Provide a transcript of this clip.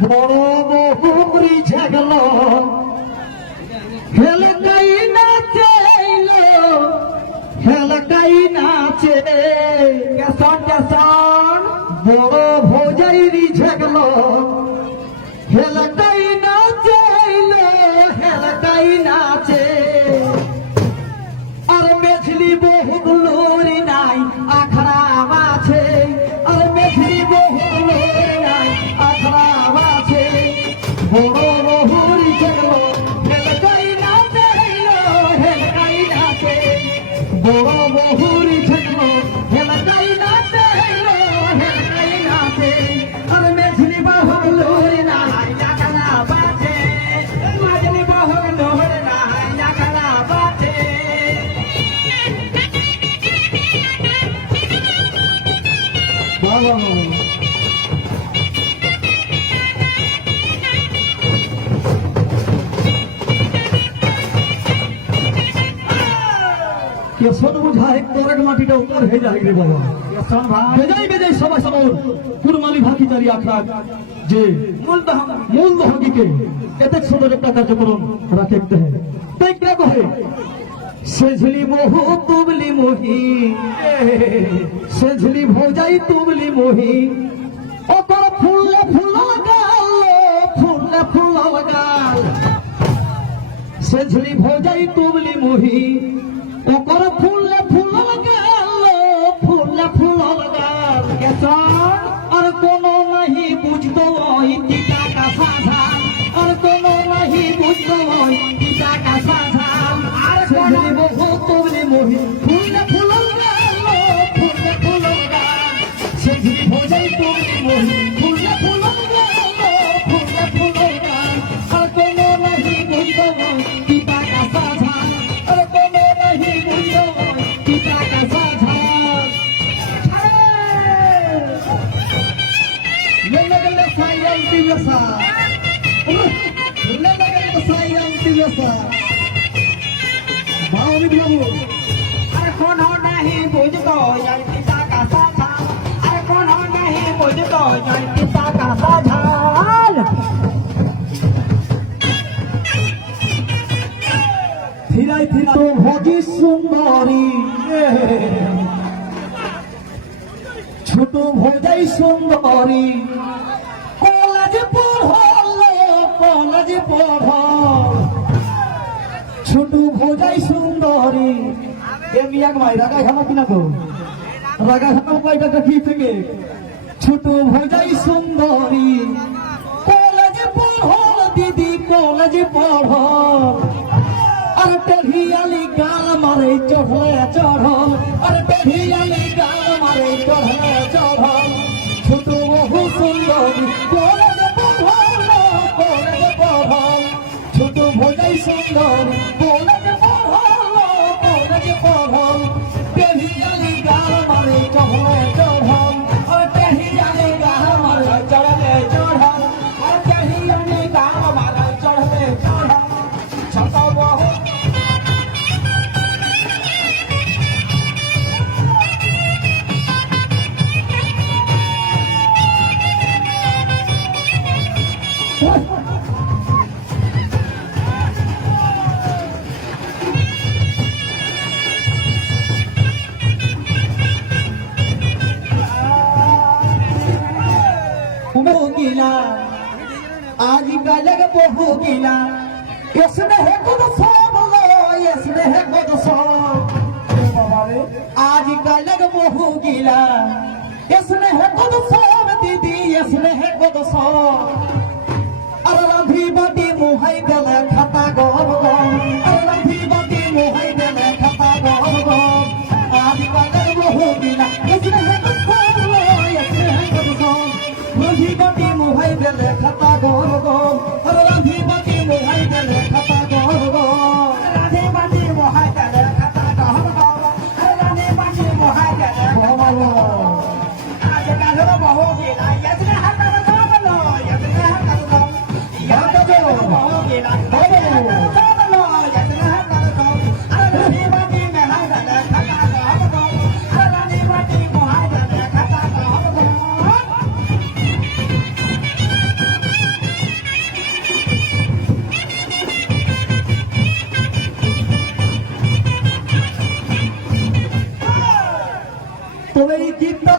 বড় বহুরি ঝাগল হেলকাই নাচে হেলকাই নাচে কেসন কেসন বড় ভোজাইরি ঝাগল হেলকাই নাচে হেলকাই নাচে আর মেছলি বহুগুলোরি নাই আখড়া আছে আর মেছলি বহুগুলোরি নাই আখড়া আছে বড় বহুরি ঝাগল হেলকাই নাচে হেলকাই নাচে বড় বহুরি ঝাগল হেলকাই নাচে হেলকাই নাচে আর মেছলি বহুগুলোরি নাই আখড়া আছে মেছলি বহুগুলোরি নাই আখড়া আছে কেশন বুঝায় করক মাটিটা উপর হয়ে যায় রে বাবা কেশন ভাই বেজাই বেজাই সবাই সবার কুরমালি ভাগিদারি আখড়া যে মূল দহগীকে এতে সুন্দর একটা কার্যক্রম রাখতে হয় তাই কে কহে সেঝলি মোহু তুবলি মোহি সেঝলি ভোজাই তুবলি মোহি ওকর ফুলে ফুল লাগাল ফুলে ফুল লাগাল সেঝলি ভোজাই তুবলি মোহি ওকর ফুলে ফুল লাগাল ফুলে ফুল লাগাল কেসন আর কোনো নাহি বুঝতো ওই টিকা কা সাধা আর কোনো নাহি বুঝতো ওই টিকা কা সাধা আর সেঝলি মোহু তুবলি মোহি ফুলে ফুল লাগাল ফুলে ফুল লাগাল সেঝলি ভোজাই তুবলি মোহি ফুলে ফুল লাগাল ফুলে ফুল লাগাল আর কোনো নাহি বুঝতো ওই টিকা কা সাধা আর কোনো নাহি বুঝতো ওই টিকা কা সাধা Lelagala sayang tiwasa. Lelagala sayang tiwasa. Bauri bilamu. Ar kono nahi bujhto yan pita ka saatha. Ar kono nahi bujhto yan pita ka saatha. Thirai thirai to bhoji sundari. ছোট ভোজাই সুন্দরী কলেজে পড়ল কলেজে পড়ল ছোট ভোজাই সুন্দরী এমনি এক ভাই রাগা খাবো কিনা গো রাগা খাবো কয়টা কি থেকে ছোট ভোজাই সুন্দরী কলেজে পড়ল দিদি কলেজে পড়ল আর পেঢ়িয়ালি গাল মারে চढ़ले চढ़ल আর পেঢ়িয়ালি গাল মারে চढ़ले চढ़ল ছোট বহু সুন্দরী কলেজে পড়ল কলেজে পড়ল ছোট ভোজাই সুন্দরী কলেজে পড়ল কলেজে পড়ল পেঢ়িয়ালি গাল মারে চढ़ले চढ़ল আর পেঢ়িয়ালি গাল মারে চढ़ले চढ़ল আর পেঢ়িয়ালি গাল মারে চढ़লে চढ़ল ছোট বহু गीला आज गलग बहु गीला इसमें है खुद सब लो इसमें है खुद सब आज गलग बहु गीला इसमें है खुद सब दीदी इसमें है खुद सब अरे रंधी बटी मुहाई गले खता गोब गोब अरे रंधी बटी मुहाई गले खता गोब गोब आज गलग बहु गीला इसमें है खुद सब लो इसमें है खुद सब रंधी बटी मुहाई गले खता गोब गोब अरे रंधी बटी मुहाई गले खता गोब गोब रंधी बटी मुहाई गले खता गोब गोब अरे रंधी बटी मुहाई गले गोब गोब आज गलग बहु गीला इसमें है खुद सब लो इसमें है खुद सब बहु गीला इसमें है खुद सब लो इसमें है खुद सब अरे रंधी बटी मुहाई गले खता गोब गोब তবে এই গীতটা